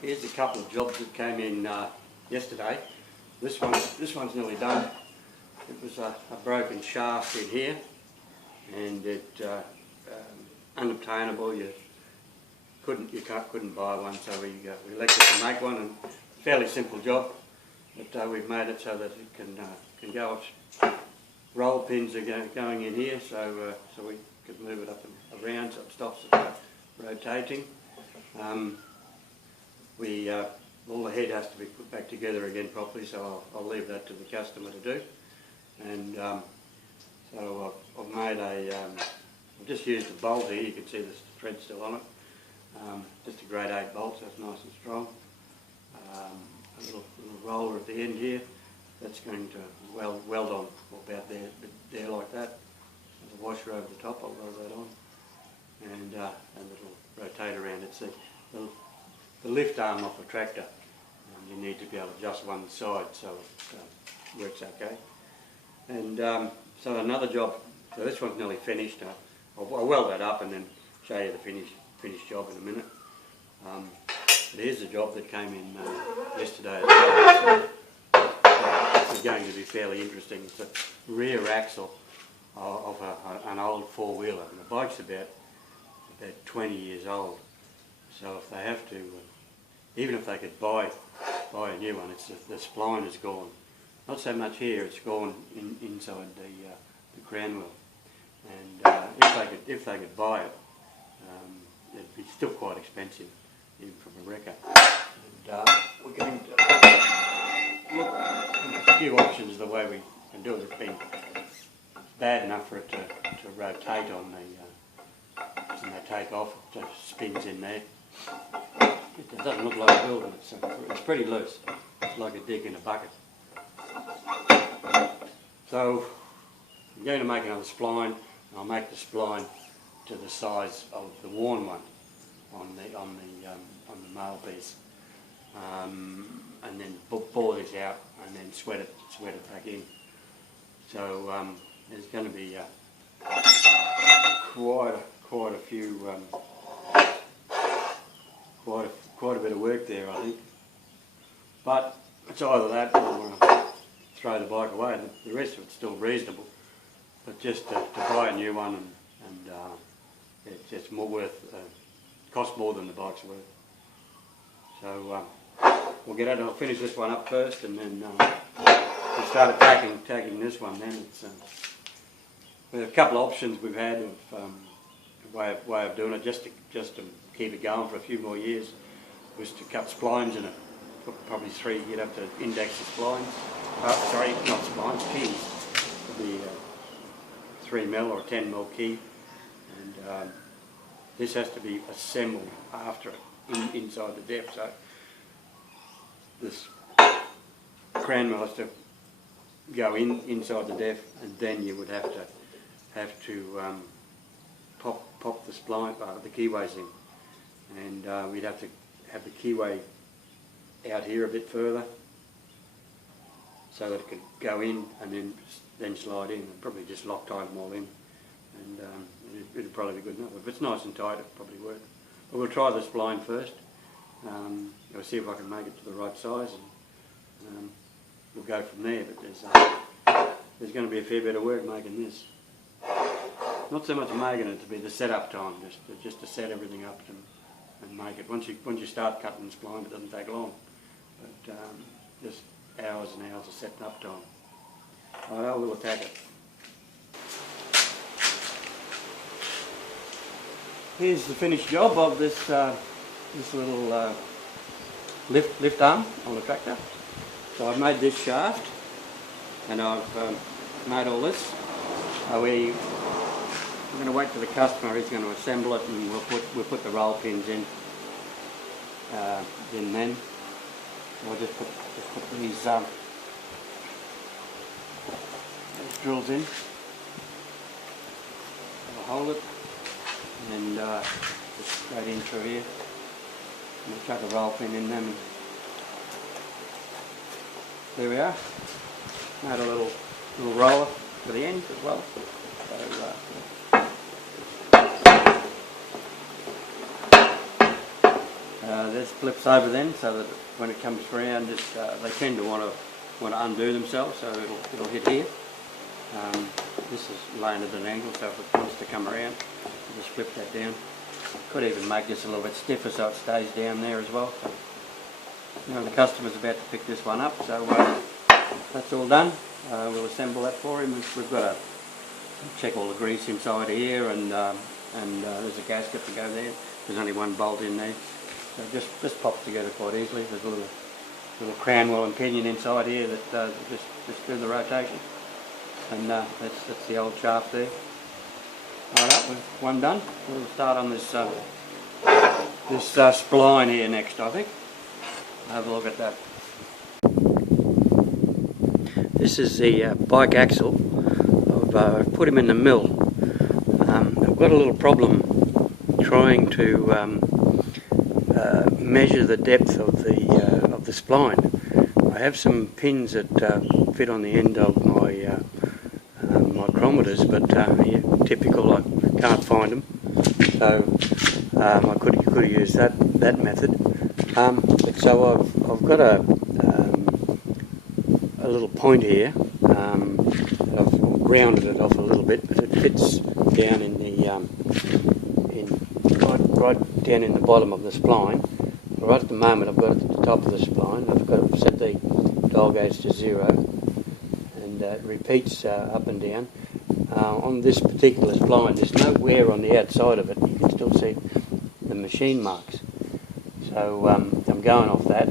Here's a couple of jobs that came in yesterday. This one's nearly done. It was a broken shaft in here, and it unobtainable. You couldn't buy one, so we elected to make one. And fairly simple job, but we've made it so that it can go. Roll pins are going in here, so we could move it up and around so it stops it rotating. All the head has to be put back together again properly, so I'll leave that to the customer to do. And so I've made I've just used a bolt here. You can see the thread still on it. Just a grade 8 bolt, so it's nice and strong. A little roller at the end here. That's going to weld on about there like that. There's a washer over the top. I'll roll that on, and it'll rotate around. It's the lift arm off a tractor. You need to be able to adjust one side so it works okay. And so another job. So this one's nearly finished. I'll weld that up and then show you the finished job in a minute. But here's the job that came in yesterday as well. This is going to be fairly interesting. It's a rear axle of an old four-wheeler, and the bike's about 20 years old. So if they have to, even if they could buy a new one, it's the spline is gone. Not so much here; it's gone inside the crown wheel. And if they could buy it, it'd be still quite expensive, even from a wrecker. And we're going to look at a few options the way we can do it. It's been bad enough for it to rotate on the when they take off. It just spins in there. It doesn't look like a wheel, but it's pretty loose. It's like a dig in a bucket. So I'm going to make another spline. I'll make the spline to the size of the worn one on the male piece, and then bore this out and then sweat it back in. So there's going to be quite a few quite a bit of work there, I think. But it's either that or throw the bike away. The rest of it's still reasonable, but just to buy a new one and it's more worth. Costs more than the bike's worth. So we'll get out. I'll finish this one up first, and then we'll start attacking this one. Then it's a couple of options we've had of way of doing it, just to keep it going for a few more years, was to cut splines in it. Probably 3. You'd have to index the splines. Sorry, not splines, keys. It'd be 3mm or 10mm key, and this has to be assembled after it inside the depth. So this crown wheel has to go inside the depth, and then you would have to pop the spline, the keyways in, and we'd have to have the keyway out here a bit further so that it could go in and then slide in, and probably just Loctite them all in, and it'd probably be good enough. If it's nice and tight, it'll probably work. But we'll try the spline first. I'll see if I can make it to the right size, and we'll go from there. But there's going to be a fair bit of work making this. Not so much making it to be the setup time, just to set everything up and make it. Once you start cutting the spline, it doesn't take long, but just hours and hours of setting up time. Alright, we'll attack it. Here's the finished job of this little lift arm on the tractor. So I've made this shaft, and I've made all this. We're going to wait for the customer. He's going to assemble it, and we'll put the roll pins in then. We'll just put these drills in. We'll hold it, and just straight in through here. And we'll chuck a roll pin in them. There we are. Made a little roller for the end as well. So this flips over then, so that when it comes around, they tend to want to undo themselves, so it'll hit here. This is laying at an angle, so if it wants to come around, you just flip that down. Could even make this a little bit stiffer so it stays down there as well. So, you know, the customer's about to pick this one up, so that's all done. We'll assemble that for him. We've got to check all the grease inside here, and there's a gasket to go there. There's only one bolt in there, so it just pops together quite easily. There's a little Cranwell and pinion inside here that just do the rotation, and that's the old shaft there. Alright, with one done, we'll start on this spline here next, I think. Have a look at that. This is the bike axle. I've put him in the mill. I've got a little problem trying to measure the depth of the spline. I have some pins that fit on the end of my micrometers, but typical, I can't find them, so I could have used that method. So I've got a little point here. I've rounded it off a little bit, but it fits down in the right down in the bottom of the spline. Right at the moment, I've got it at the top of the spline. I've got to set the dial gauge to 0, and it repeats up and down. On this particular spline, there's no wear on the outside of it. You can still see the machine marks. So I'm going off that.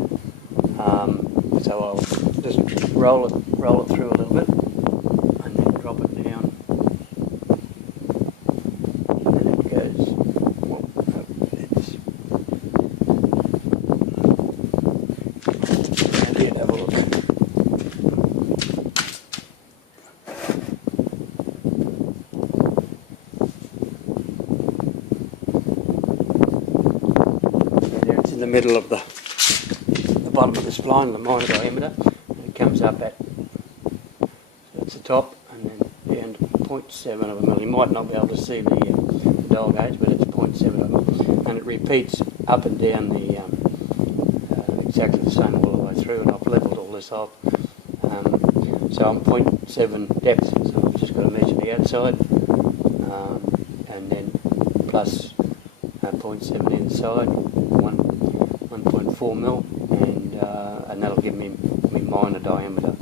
So I'll just roll it through a little bit, and then drop it down. And then it goes. And have a look. There, it's in the middle of the bottom of the spline, the minor diameter, and it comes up at, so it's the top, and then down to 0.7 of a mil. You might not be able to see the dial gauge, but it's 0.7 of a mil, and it repeats up and down exactly the same all the way through, and I've levelled all this off. So I'm 0.7 depth, so I've just got to measure the outside, and then plus 0.7 inside, 1.4 mil. And that'll give me my minor diameter.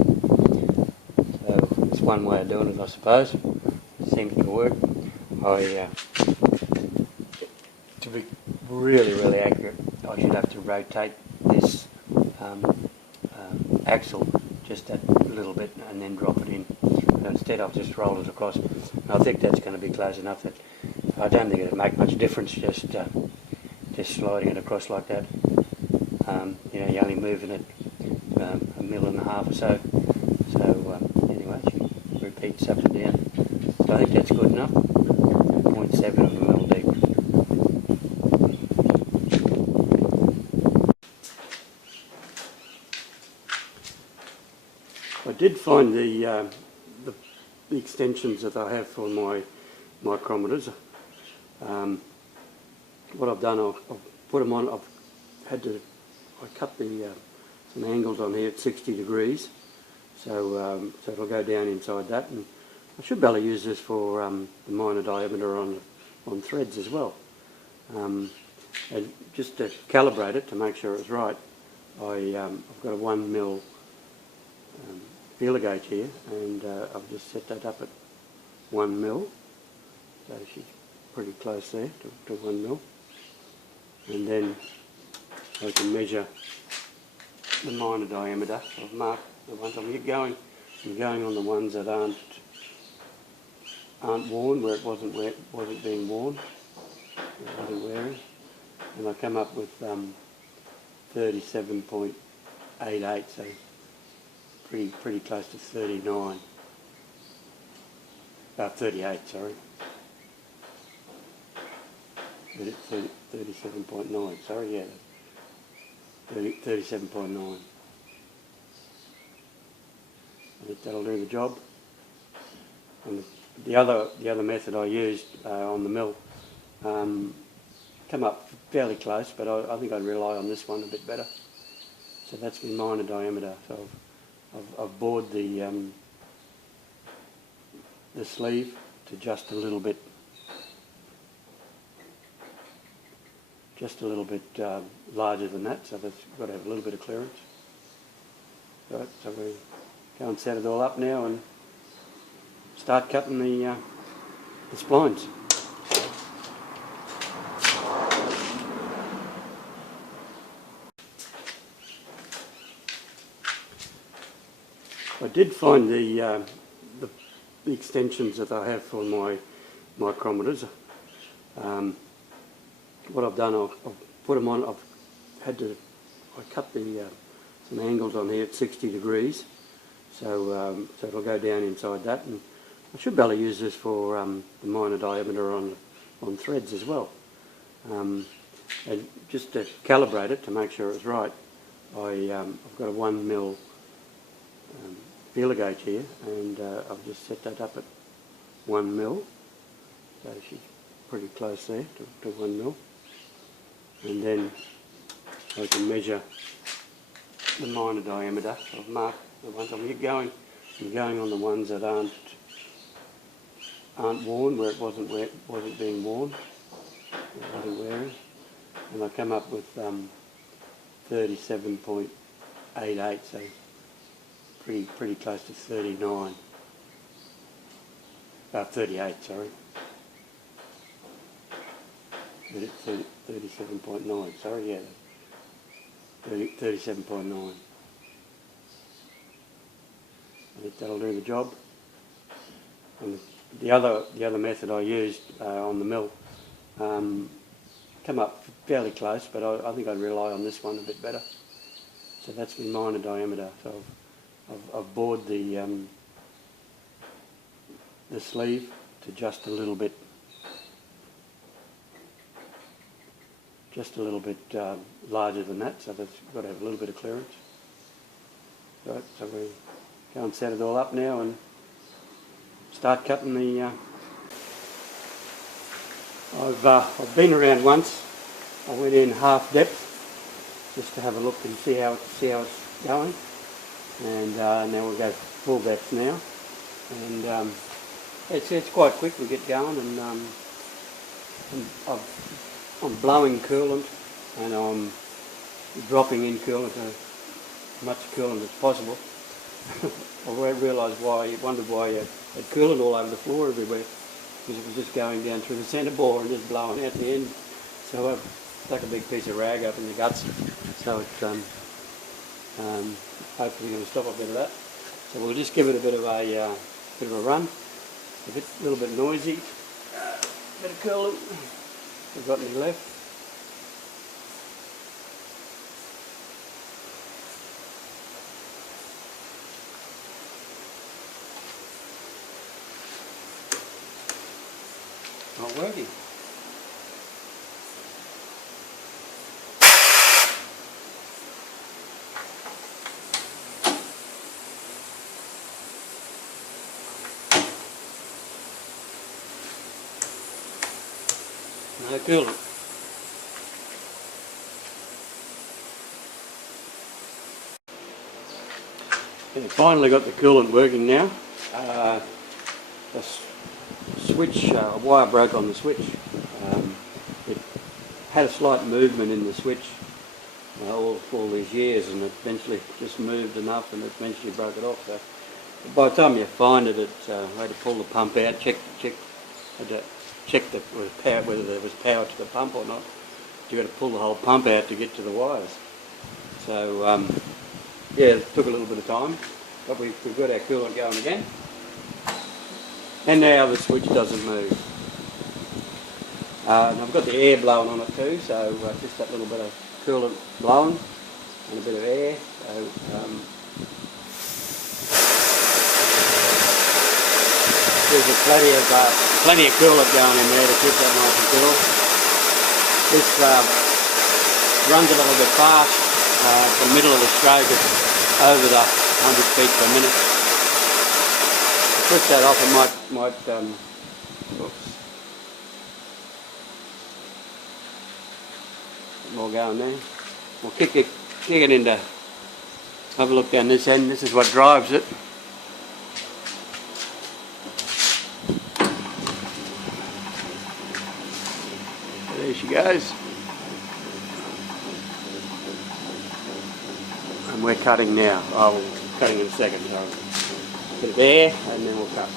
So it's one way of doing it, I suppose. It seems to work. To be really accurate, I should have to rotate this axle just a little bit and then drop it in. But instead I've just rolled it across. And I think that's going to be close enough that I don't think it'll make much difference just sliding it across like that. You know, you're only moving it a mil and a half or so. So anyway, it repeats up and down. So I think that's good enough. 0.7 of a mil deep. I did find the extensions that I have for my micrometers. What I've done, I've put them on. I cut some angles on here at 60 degrees, so it'll go down inside that, and I should be able to use this for the minor diameter on threads as well. And just to calibrate it to make sure it's right, I've got a 1 mil feeler gauge here, and I've just set that up at 1 mil, so she's pretty close there to 1 mil, and then I can measure the minor diameter. I've marked the ones I'm going on the ones that aren't worn, where it wasn't being worn, it wasn't wearing, and I come up with 37.88, so pretty close to 39. 38, sorry. 37.9, sorry, yeah. 37.9. I think that'll do the job. And the other method I used on the mill, come up fairly close, but I think I'd rely on this one a bit better. So that's my minor diameter. So I've bored the sleeve to just a little bit larger than that, so that's got to have a little bit of clearance. Right, so we go and set it all up now and start cutting the splines. I did find the extensions that I have for my micrometers. What I've done, I've put them on. I cut some angles on here at 60 degrees, so it'll go down inside that, and I should be able to use this for the minor diameter on threads as well. And just to calibrate it to make sure it's right, I've got a 1mm feeler gauge here, and I've just set that up at 1mm, so she's pretty close there to 1mm, and then I can measure the minor diameter. I've marked the ones I'm going on the ones that aren't worn, where it wasn't being worn, it wasn't wearing, and I come up with 37.88, so pretty close to 39. 38, sorry. 37.9, sorry, yeah. 37.9. I think that'll do the job. And the other method I used on the mill come up fairly close, but I think I'd rely on this one a bit better. So that's my minor diameter. So I've bored the sleeve to just a little bit larger than that, so that's got to have a little bit of clearance. Right, so we go and set it all up now and start cutting the. I've been around once. I went in half depth just to have a look and see how it's going, and now we'll go full depth now, and it's quite quick. We get going, and I'm blowing coolant, and I'm dropping in coolant, as much coolant as possible. I wondered why you had coolant all over the floor everywhere, because it was just going down through the centre bore and just blowing out the end. So I've stuck a big piece of rag up in the guts, so it's hopefully going to stop a bit of that. So we'll just give it a bit of a run. A little bit noisy, bit of coolant. We've got any left. Not working. No coolant. Yeah, finally got the coolant working now. The switch, a wire broke on the switch. It had a slight movement in the switch all these years, and it eventually just moved enough and it eventually broke it off. So by the time you find it, I had to pull the pump out, check whether there was power to the pump or not. You've got to pull the whole pump out to get to the wires. So yeah, it took a little bit of time, but we've got our coolant going again. And now the switch doesn't move. And I've got the air blowing on it too, so just that little bit of coolant blowing and a bit of air. So there's plenty of coolant going in there to keep that nice and cool. This runs a little bit fast. The middle of the stroke is over the 100 feet per minute. To switch that off, I might oops. more going there. We'll kick it into, have a look down this end. This is what drives it. There she goes. And we're cutting now. Oh, we're cutting in a second. So put it there and then we'll cut.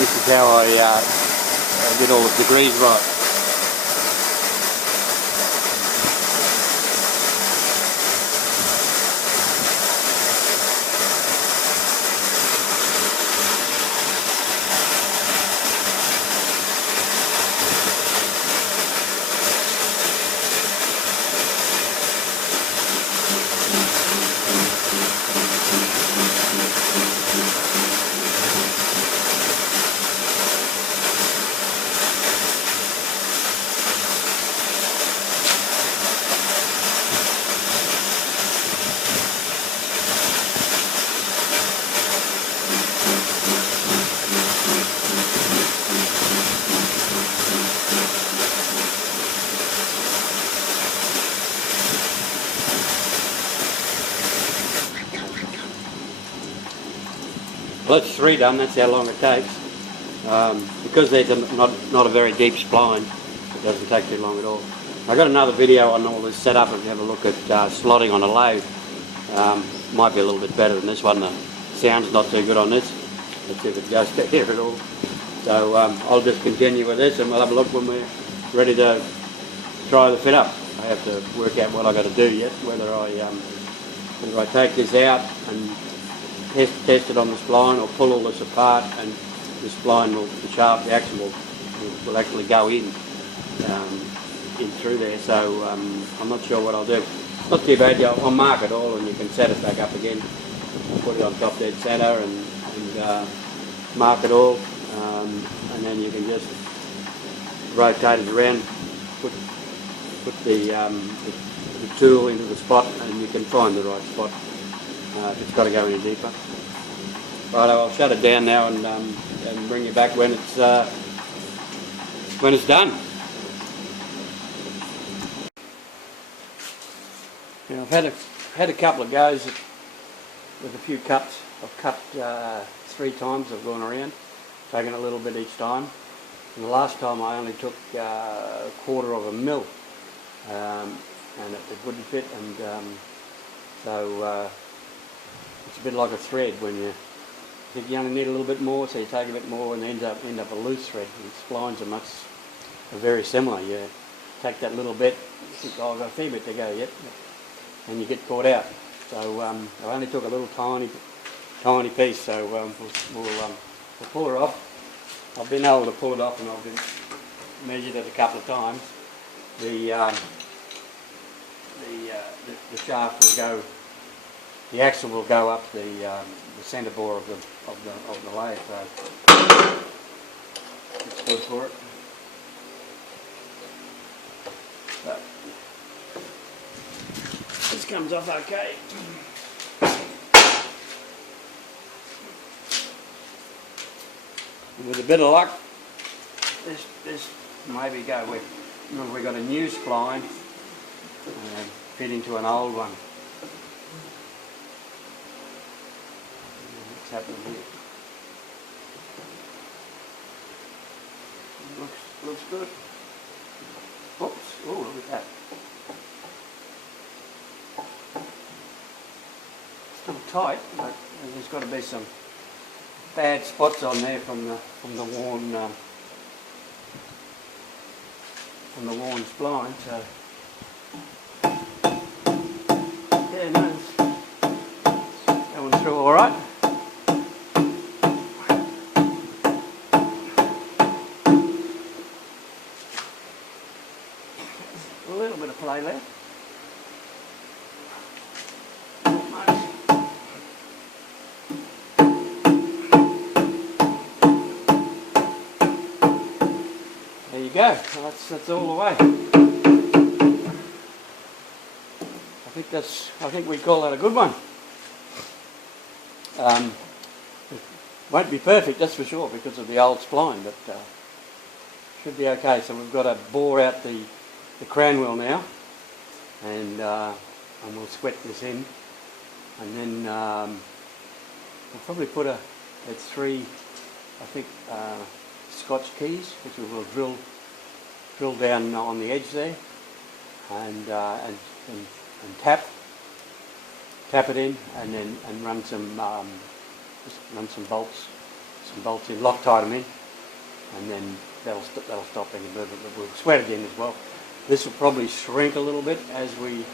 This is how I did all the degrees right. Well, that's 3 done, that's how long it takes. Because there's not a very deep spline, it doesn't take too long at all. I got another video on all this setup if you have a look at slotting on a lathe. Might be a little bit better than this one. The sound's not too good on this. Let's see if it goes to here at all. So I'll just continue with this and we'll have a look when we're ready to try the fit up. I have to work out what I've got to do yet, whether I take this out and test it on the spline or pull all this apart and the spline will, the shaft, the axle will actually go in through there. So I'm not sure what I'll do. Not too bad. I'll mark it all and you can set it back up again. Put it on top dead centre and mark it all, and then you can just rotate it around, put the tool into the spot and you can find the right spot. It's got to go any deeper. Right, I'll shut it down now and bring you back when it's done. Now I've had a couple of goes with a few cuts. I've cut 3 times. I've gone around, taken a little bit each time. And the last time I only took 1/4 of a mil, and it wouldn't fit. And so it's a bit like a thread when you think you only need a little bit more, so you take a bit more and end up a loose thread. And splines are very similar. You take that little bit, you think, oh, I've got a fair bit to go yet, and you get caught out. So I only took a little tiny piece, so we'll pull her off. I've been able to pull it off and I've been measured it a couple of times. The shaft will go, the axle will go up the centre bore of the lathe, so it's good for it. So this comes off okay. With a bit of luck, this maybe go with. Remember, we got a new spline fit into an old one. What's happening here? Looks good. Oops! Oh, look at that. Still tight, but there's got to be some bad spots on there from the worn spline. So yeah, no, it's going through all right. A little bit of play left. There you go. Well, that's all the way. I think we call that a good one. It won't be perfect, that's for sure, because of the old spline, but should be okay. So we've got to bore out the crown wheel now, and we'll sweat this in, and then we'll probably put three, I think, Scotch keys, which we will drill down on the edge there, and tap it in, and then run some bolts in, Loctite them in, and then that'll stop any movement. But we'll sweat it in as well. This will probably shrink a little bit as we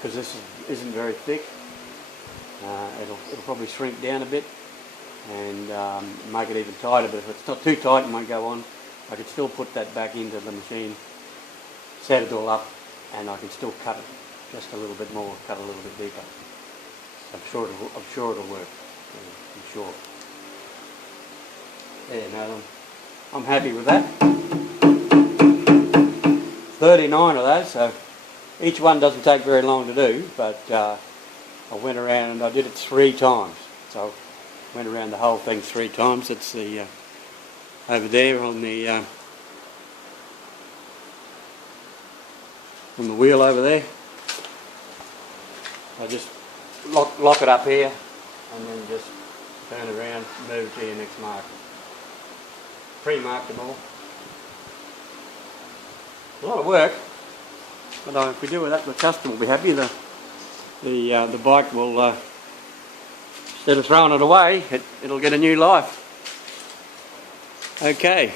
because this isn't very thick. It'll probably shrink down a bit and make it even tighter. But if it's not too tight and won't go on, I can still put that back into the machine, set it all up, and I can still cut it just a little bit more, cut a little bit deeper. I'm sure it'll work. I'm sure. There, no, I'm happy with that. 39 of those, so each one doesn't take very long to do, but I went around and I did it 3 times. So I went around the whole thing 3 times. It's the over there on the wheel over there. I just lock it up here and then just turn around, move to your next mark. Pre-mark them all. A lot of work, but if we do that, the customer will be happy. The bike will, instead of throwing it away, it'll get a new life. Okay,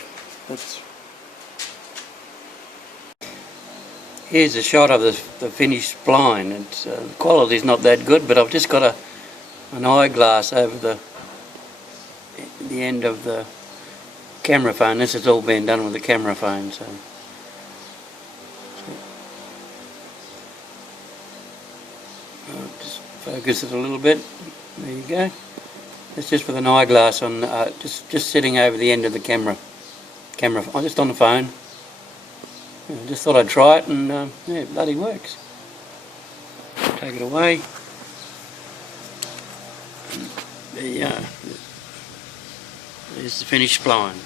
here's a shot of the finished spline. It's the quality's not that good, but I've just got an eyeglass over the end of the camera phone. This has all been done with the camera phone, so I'll just focus it a little bit. There you go. It's just with an eyeglass on, just sitting over the end of the camera. I'm just on the phone. I just thought I'd try it, and yeah, it bloody works. Take it away. There you are. There's the finished spline.